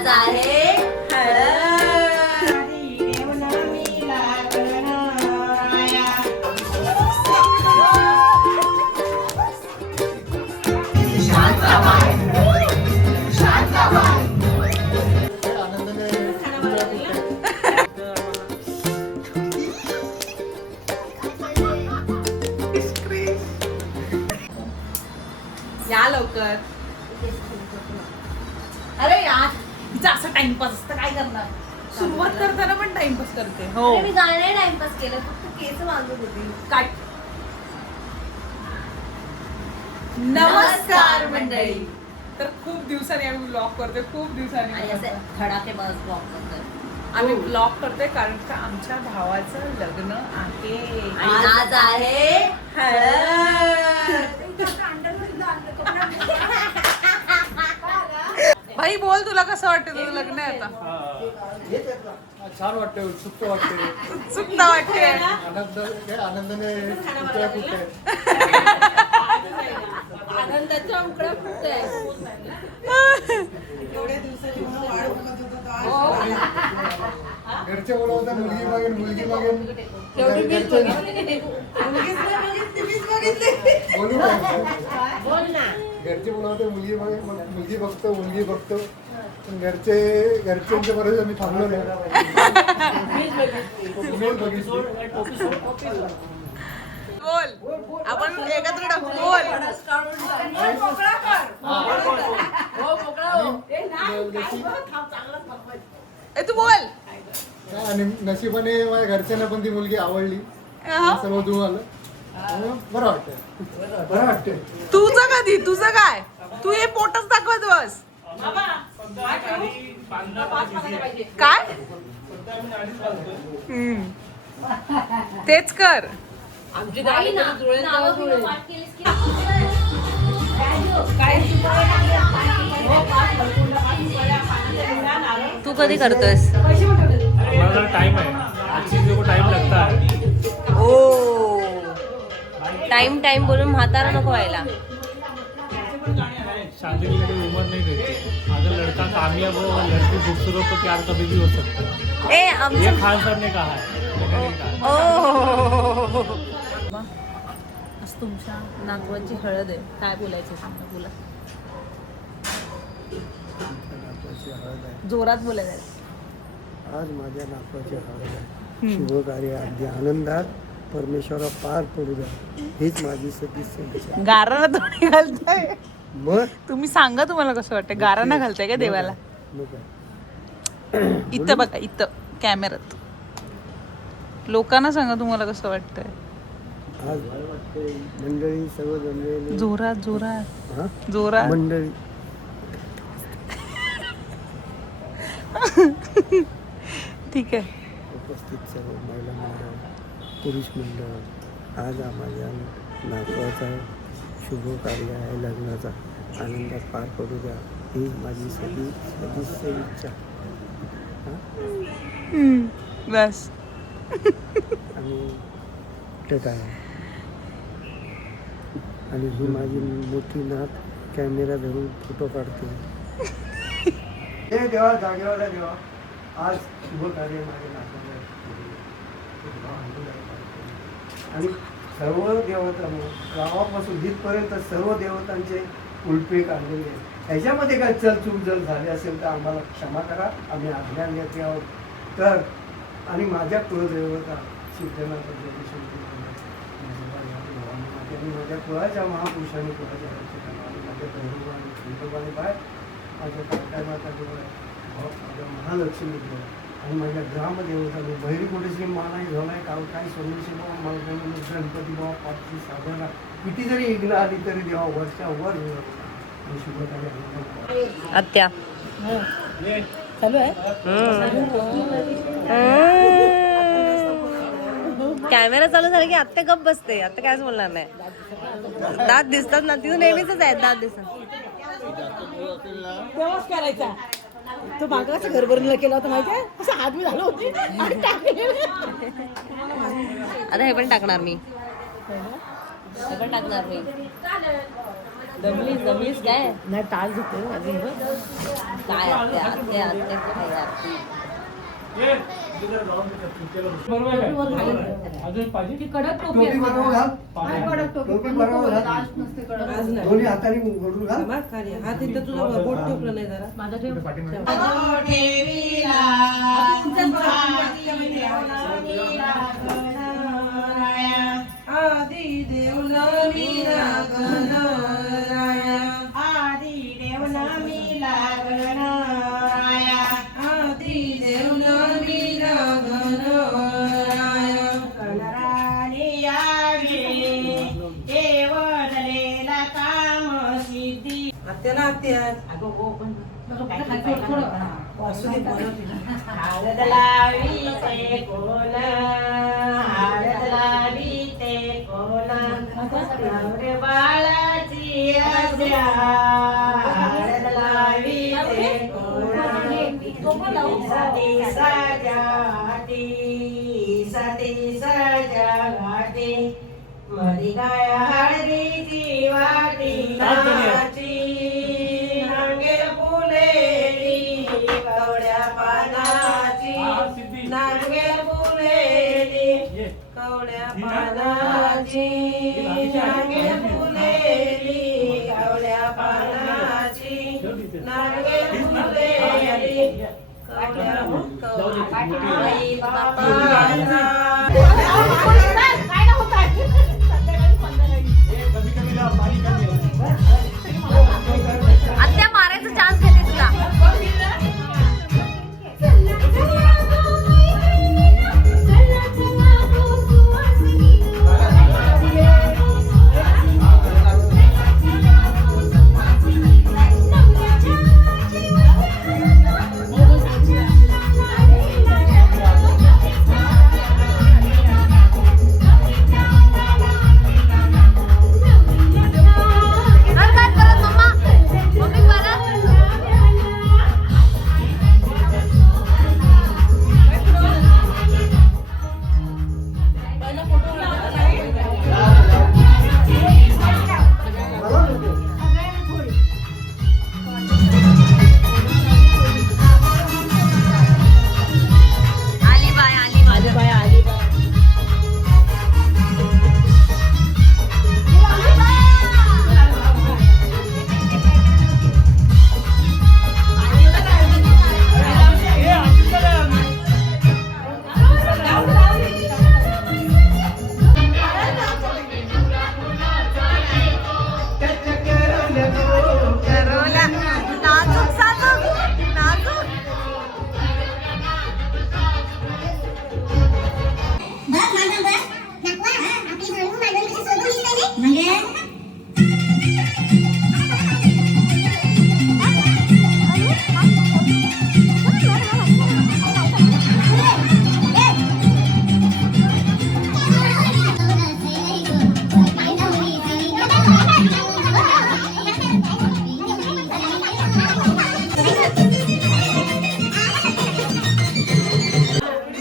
आज आहे या लवकर. अरे यार तिचा असं टाइमपास असतं, काय करणार. सुरुवात करताना पण टाइमपास करते. हो मी गाणे टाइमपास केलं, फक्त केस बांधत होती. काय. नमस्कार मंडळी. तर खूप दिवसांनी आम्ही ब्लॉग करतोय, खूप दिवसांनी आणि असे धडाकेबाज ब्लॉग करतोय. आम्ही ब्लॉग करतोय कारण का आमच्या भावाचं लग्न आहे आणि आज आहे भाई बोल, तुला कसं वाटतं तुझं लग्न आहे आता. छान वाटते, उत्सुकता वाटते, उत्सुकता वाटते. आनंदाने कुठे आनंदाच्या उकड्या फुटताय. घरचे बोलवतात मुलगी मागेन, मुलगी मागेन. बोल ना. घरचे बोलवते मुलगी मागेन, मुलगी बघतो, मुलगी बघतो. पण घरच्यांच्या बरोबर मी थांबलो नाही. बोल, आपण एकत्र टाकू. बोल. ए तू बोल. आणि नशिबाने माझ्या घरच्यांना पण ती मुलगी आवडली. सर्व धुवून आलं. बरं वाटतं, बरं वाटतं. तुझं कधी, तुझं काय, तू हे पोटच दाखवत बस. काय तेच कर. आमची गाडी ना नावं घेऊन पाठ केलीस की तू कधी करतोयस? हमारा टाइम है, हर चीज़ों को टाइम लगता है. ओ टाइम बोलून म्हातारा नको व्हायला. शादी की कोई उम्र नहीं रहती. अगर लड़का कामयाब हो और लड़की खूबसूरत तो प्यार कभी भी हो सकता है. ए ये आमचं खान सर ने कहा है, मैंने नहीं कहा. ओ आज तुमच्या नागवाची हळद आहे, काय बोलायचं सांगा तुला. जोरात बोलायचं. आज माझ्या नातवाची हळद आहे. शुभ कार्य अगदी आनंदात परमेश्वरा पार पडू द्या, हीच माझी सदिच्छा इच्छा. गाराला थोडी घालताय. मग तुम्ही सांगा तुम्हाला कसं वाटतं. गारांना घालताय का देवाला. मग काय. इथं बघा, इथं कॅमेरात. लोकांना सांगा तुम्हाला कसं वाटतंय. आज मंडळी सर्व जमलेली. जोरात जोरात हा? जोरात. मंडळी ठीक आहे. उपस्थित सर्व महिला मंडळ, पुरुष मंडळ, आज माझ्या नातवाचा शुभ कार्य आहे, लग्नाचा आनंदात पार पडू द्या, ही माझी सदिच्छा इच्छा. बस. आणि कुठे काय आणि ही माझी मोठी नात कॅमेरा धरून फोटो काढते. हे देवा, जागेवाला देवा, आज शुभ कार्य माझ्या नातवाला आणि सर्व देवता गावापासून इथपर्यंत सर्व देवतांचे उलपे काढलेले आहेत. ह्याच्यामध्ये काय चलचूक जर झाली असेल तर आम्हाला क्षमा करा, आम्ही आज्ञान्यते आहोत. तर आणि माझ्या कुलदेवता सिद्धनाथ आणि माझ्या कुळाच्या महापुरुषांनी कुळाच्या आणि माझ्या गौरवाने खंडोबाने बाय, माझ्या काका माता माझ्या महालक्ष्मी देव आणि माझ्या ग्रामदेवता बहिरी कोटेश्री मानाई झोनाई काय सोमेश्वर बाबा मला गणपती बाबा पाचवी साधना किती जरी इग्न आली तरी देवा वर्षावर आणि शुभकार्य. आत्या चालू आहे. कॅमेरा चालू झाला की आत्या गप बसते. आता कायच बोलणार नाही. दात दिसतात ना, तिथं नेहमीच आहे दात दिसतात. तेव्हाच करायचा. तो मागं कसं घरभरणीला केला होता माहिती आहे, असं हात मी झालं होती. आता हे पण टाकणार मी, हे पण टाकणार मी. दमलीस काय नाही तास झोपते अजून काय आत्या आत्या आत्या काय यार अजून पाहिजे कडक टोपी टोपी बरोबर घाल कडक टोपी बरोबर घाल दोन्ही हाताने घडून घाल हात इथं तुझं बोट ठेवलं नाही जरा माझा ठेव आदि देव नमी लागणाराया आदि देव नमी लागणाराया आदि देव नमी लागणाराया कनराने यावे केवळलेला काम सिद्धी आत्याला आत्या हळद लावी ते कोण हळद लावी ते कोण नवरे बाळाची आज्ञा हळद लावी ते कोण सती सजाटी मधी काय हळदीची वाटी नाची नांगेर फुलेली कवड्या पानाची नांगेर फुलेली कवड्या पानाची नांगेर फुलेली कवड्या पानाची नांगेर फुलेली कवड्या आई बापाचा आत्या मारायचा चान्स घेते तुला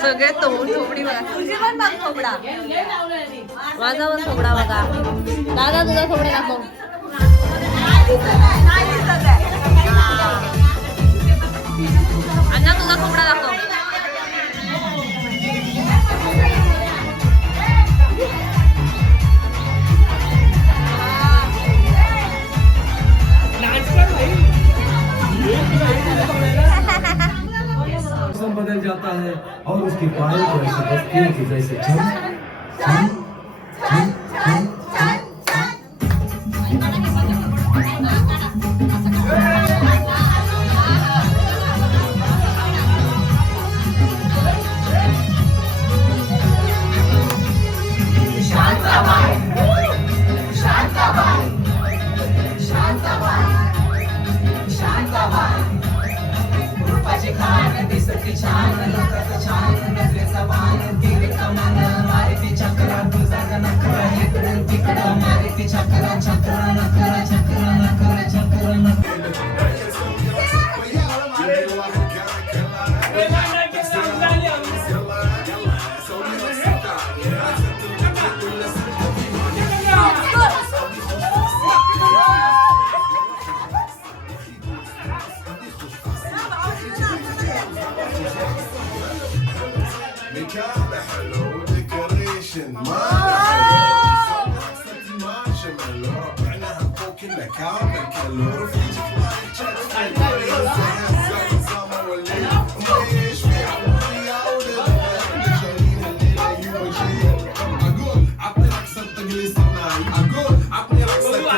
सगळे थोबडी बघा तुझी पण बघ थोबडा माझा पण थोबडा बघा दादा तुझा थोबडा दाखव अण्णा तुझा थोबडा दाखव मौसम बदल जाता है और उसकी पायल को ऐसे बजती है कि जैसे छम छम छम छम كان حلو ديكوريشن ما مارشميلو ربعنا هبو كنا كامل كلو رفيجك ما يتشكل الزمر والليل ميش في عمري يا ولد جايين الليلة يوجين اقول عطني رقصة تجلس الناي اقول عطني رقصة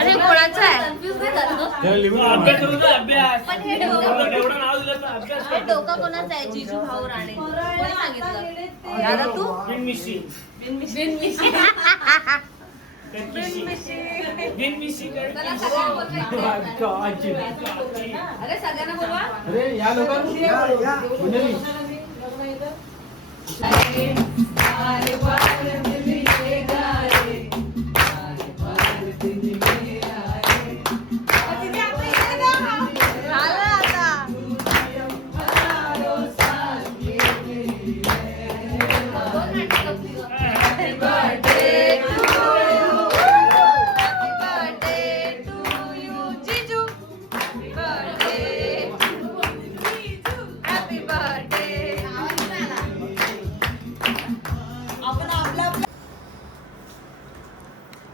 अरे कोणाचं आहे डोका कोणाचा आहे? जिजू भाऊ राणे कोणी सांगितलं? दादा तू अरे सगळ्यांना बोलवा. अरे या लोकांनी या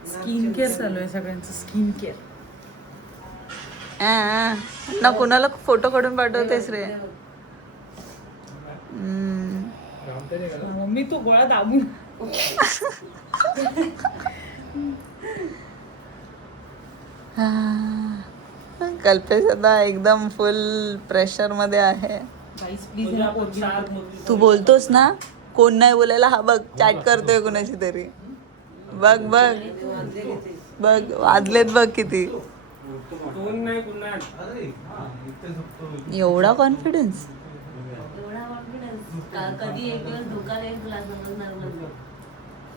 स्किन केअर चालू आहे सगळ्यांचं, स्किन केअर. ना कोणाला फोटो काढून पाठवतेस रे? मम्मी तू गोळा दाबून कल्पेश आता एकदम फुल प्रेशर मध्ये आहे. प्लीज तू बोलतोस ना, कोण नाही बोलायला हा बघ चॅट करतोय कोणाशी तरी. बघ बघ बघ वाजलेत बघ किती. एवढा कॉन्फिडन्स. कधी एक दिवस धोका देईल तुला समजणार नाही.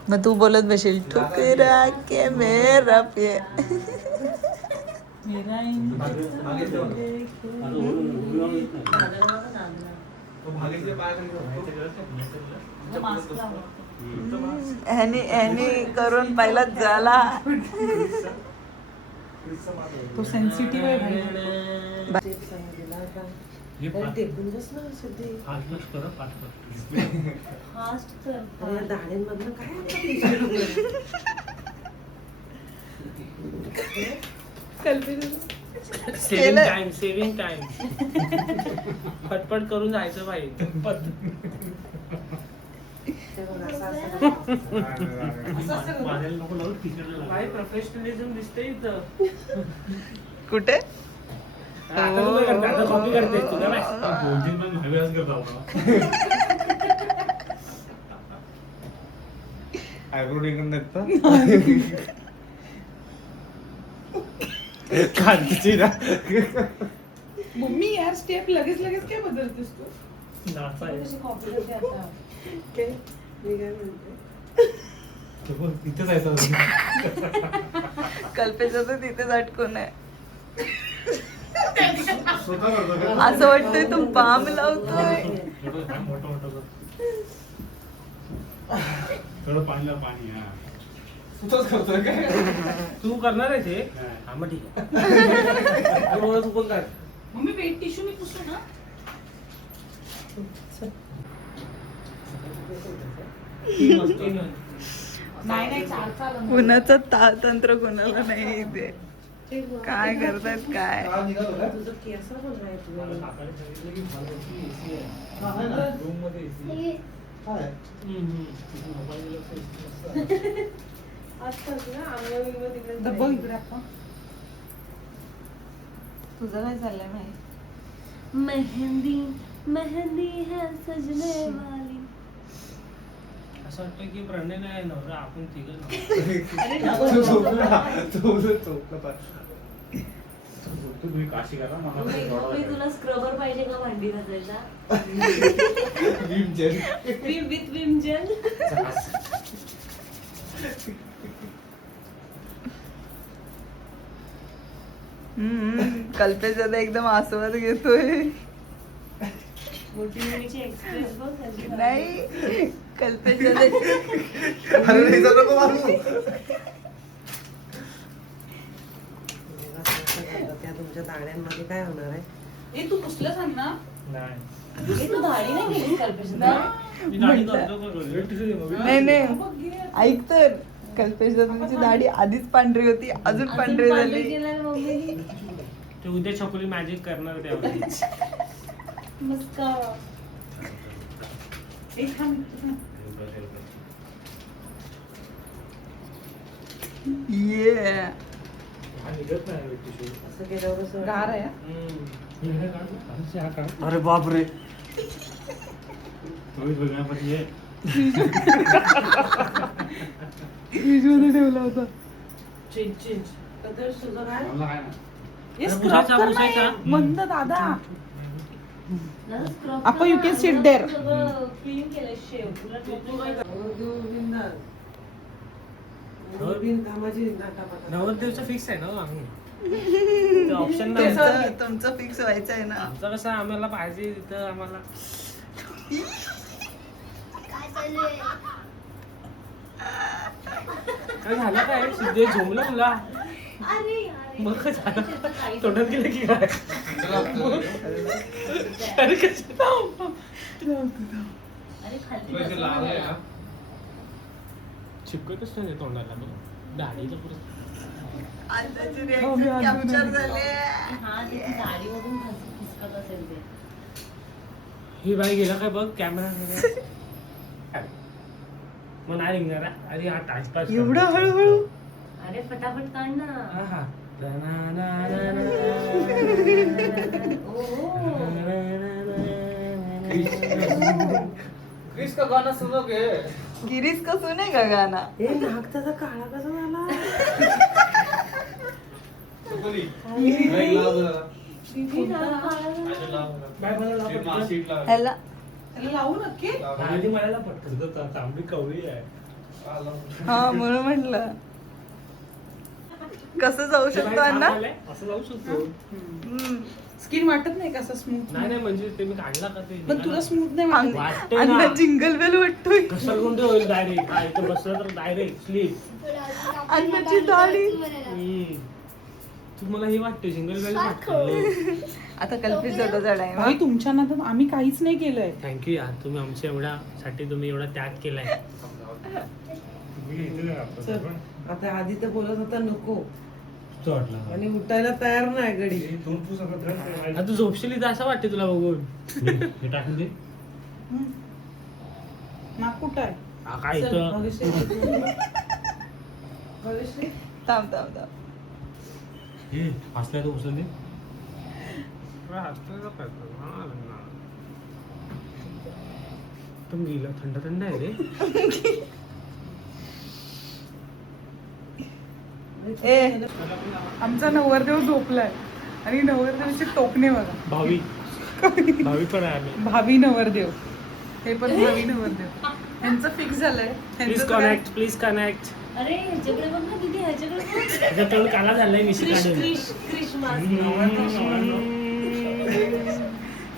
मग तू बोलत बसेल ठुकरा के मेरा पे. ह्यानी करून पहिला झाला. तो सेन्सिटिव्ह आहे भाई. सेविंग टाइम पटपट करून जायचं भाई. प्रोफेशनलिझम दिसते इथं कुठे? कॉपी करते तुला मम्मी यार स्टेप लगेच लगेच काय बदलतेस तू? कल्पेशा तर तिथेच अटकून आहे. असं वाटतंय तो बाम लावतोय. तू करणार आहे ते? हा मग ठीक आहे. तू पण कर. मम्मी वेट टिश्यू मी पुसू ना. नाही चार चाल. कुणाचं तंत्र कोणाला नाही इथे. काय करतात काय. तुझं काय चाललंय माहिती? मेहंदी मेहंदी है सजने वाली. असं वाटतं की प्रणय नाही नवरा आपण तिघं तुम्ही तुला स्क्रबर पाहिजे का भांडी घासायला? Vim with Vim gel. Kalpesh दादा एकदम आस्वाद घेतोय. मोठी मुलीची एक्सप्रेस बघ कशी भारी. नाही कल्पेश दादा अरे नाही तर नको मारू. त्या तुमच्या दाण्यांमध्ये काय होणार आहे? ए तू पुसलं सांग ना. नाही ए, तू दाढी नाही केली कल्पेश मी दाढी करतो का करू? नाही नाही ऐक तर कल्पेश दादांची दाढी आधीच पांढरी होती अजून पांढरी झाली. केलं मम्मीने. ते उद्या छकुली मॅजिक करणार त्यावर. मस्का. ए थांब. ये निघत नाही टिश्यू. असं केल्यावर असं गार आहे. अरे बापरे. फ्रीजमध्ये ठेवला होता. चिंच तर तुझं काय ए अरे स्क्रब पुसायचा, कर पुसायचा. नाही. मंद दादा. दादा scrub आपण कर you ना. can sit there. सगळं clean केलंय शेव. तुला कामाची नाटा नवरदेवचं फिक्स आहे ना आम्ही ऑप्शन नाही. तुमचं फिक्स व्हायचं आहे ना. आमचं कसं आम्हाला पाहिजे तिथं आम्हाला. काय झालं काय सिद्धे झोमलं तुला अरे यार, मग काय झालं त्याचं काहीच तोंडात गेलं की काय अरे कसं अरे खाली बसवलं. चिपकतच नाही तोंडाला मग दाढीला पुरं. आताची reaction capture झाले. हा त्याची दाढीमधून फुसकत असेल ते. ही बाई गेला काय बघ कॅमेरा मग नाही निघणार हा? अरे हा टाइमपास एवढं हळूहळू अरे फटाफट काढ ना. हा हा क्रिस का गाना सुनोगे? गिरीश का सुनेगा गाना. हे नाक त्याचा काळा कसा झाला? चकुली. नाही लाव जरा. किती नाक काढा ना. बाय मला लाव पटकन. ह्याला त्याला लावू नक्की. आधी मला लाव पटकन तांबडी कवळी आहे हा म्हणून म्हटलं कसं जाऊ ते बाई शकतो अण्णा. साप आलाय, असं जाऊ शकतो. स्किन वाटत नाही कसं स्मूथ. नाही नाही म्हणजे ते मी काढला का ते पण तुला स्मूथ नाही वाटत. वाटतंय ना. अण्णा जिंगल बेल वाटतोय. कसं कोणते होईल डायरेक्ट हा इथं बसलं तर डायरेक्ट स्लीप. अण्णाची दाढी. तू मला हे वाटते सिंगल बेल वाटतं. आता कल्पित दादाचा टाइम. भाई तुमच्या नादात आम्ही काहीच नाही केलंय. थँक्यू यार तुम्ही आमच्या एवढ्यासाठी तुम्ही एवढा त्याग केलाय. चल, आता आधी तर बोलत होता नको वाटला आणि उठायला तयार नाही गडी. तू झोपशील इथं असं वाटते तुला बघून. हे टाकून दे नाक कुठं आहे? हा काय इथं भविष्य भविष्य थांब थांब थांब. हे हसल्या तर उचलून दे. तुम गेला थंड थंड आहे रे. ए आमचा नवरदेव झोपलाय आणि नवरदेवाचे टोपणे बघा. भावी भावी पण आहे आम्ही. भावी नवरदेव. हे पण भावी नवरदेव. यांचं फिक्स झालंय. प्लीज यांचं तर काय- कनेक्ट प्लीज कनेक्ट. अरे ह्याच्याकडे बघ ना दीदी, ह्याच्याकडे बघ. त्याचा तोंड काला झालाय मिशी क्रिश काढून. क्रिश क्रिश मास्क.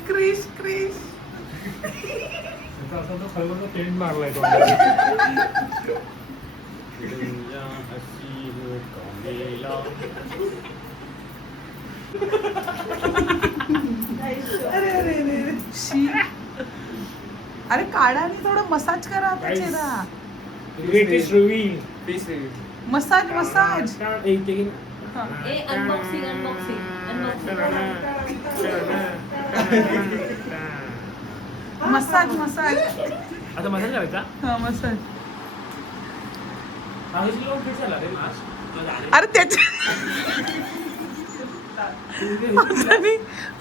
क्रिश क्रिश. असं तो खरोखर पेंट मारलाय अरे अरे अरे अरे. शी. अरे काढा आणि थोडं मसाज करा आता Guys. चेहरा. Greatest reveal. Massage massage. हा. ए अनबॉक्सिंग अनबॉक्सिंग मसाज मसाज. आता मसाज करायचा. हा मसाज. आयुषी लोक फिट झाला रे मास्क. अरे त्याच्या हाताने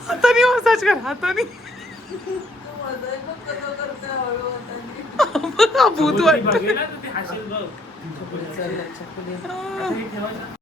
हाताने मसाज कर हाताने. भूत वाटत. बघेल ना तर ते हसेल बघ. चल, चकुली. आता हे ठेवायचं.